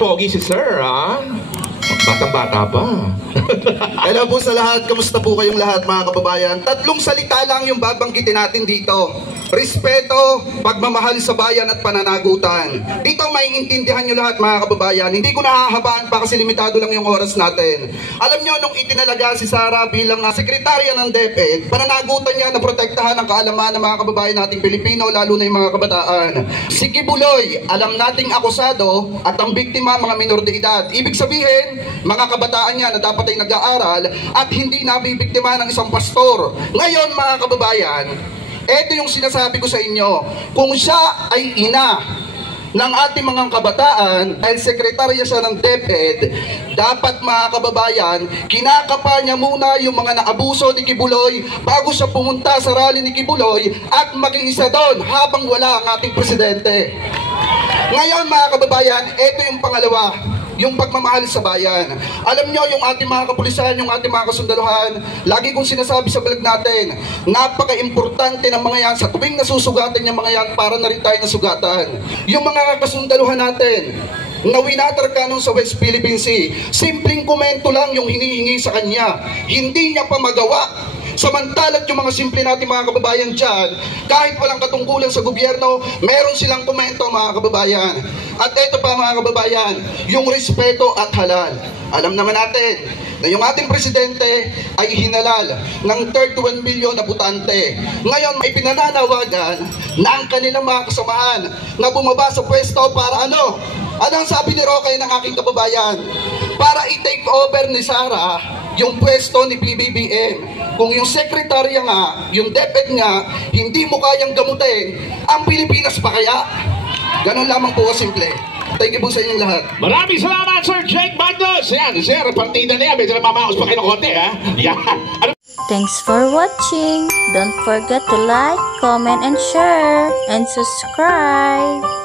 pogi si sir, ha? Batang-bata pa. Hello po sa lahat. Kamusta po kayong lahat, mga kababayan? Tatlong salita lang yung babanggitin natin dito. Respeto, pagmamahal sa bayan at pananagutan. Dito maiintindihan nyo lahat, mga kababayan. Hindi ko nahahabaan pa kasi limitado lang yung oras natin. Alam nyo, nung itinalaga si Sara bilang sekretarya ng DepEd, pananagutan niya na protektahan ang kaalaman ng mga kababayan nating Pilipino, lalo na yung mga kabataan. Si Kibuloy, alam nating akusado at ang biktima mga minor de edad. Ibig sabihin, mga kabataan niya na dapat ay nag-aaral at hindi nabibiktima ng isang pastor. Ngayon, mga kababayan, ito yung sinasabi ko sa inyo. Kung siya ay ina ng ating mga kabataan, dahil sekretarya siya ng DepEd, dapat, mga kababayan, kinakapa niya muna yung mga naabuso ni Kibuloy bago siya pumunta sa rally ni Kibuloy at makiisa doon habang wala ang ating presidente. Ngayon, mga kababayan, ito yung pangalawa, yung pagmamahal sa bayan. Alam nyo, yung ating mga kapulisan, yung ating mga kasundaluhan, lagi kong sinasabi sa vlog natin, napaka-importante ng mga yan sa tuwing nasusugatan yung mga yan para na rin tayo nasugatan. Yung mga kasundaluhan natin, na winatar ka nung sa West Philippine Sea, simpleng komento lang yung hinihingi sa kanya. Hindi niya pa magawa. Samantalat yung mga simple natin mga kababayan dyan, kahit walang katungkulan sa gobyerno, meron silang komento, mga kababayan. At ito pa, mga kababayan, yung respeto at halal. Alam naman natin na yung ating presidente ay hinalal ng 31 bilyon na butante. Ngayon ay pinananawagan na ang kanilang mga kasamahan na bumaba sa pwesto para ano? Ano ang sabi ni Roque ng aking kababayan? Para i-take over ni Sara yung pwesto ni PBBM. Kung yung sekretarya nga, yung DepEd nga, hindi mo kayang gamutin, ang Pilipinas pa kaya? Ganon lamang po simple. Thank you po sa inyong lahat. Maraming salamat, Sir Jake Bandos. Yan, sir, partida na yan. Medyo namamaos pa kayo ng konti, ha? Yan. Thanks for watching. Don't forget to like, comment, and share, and subscribe.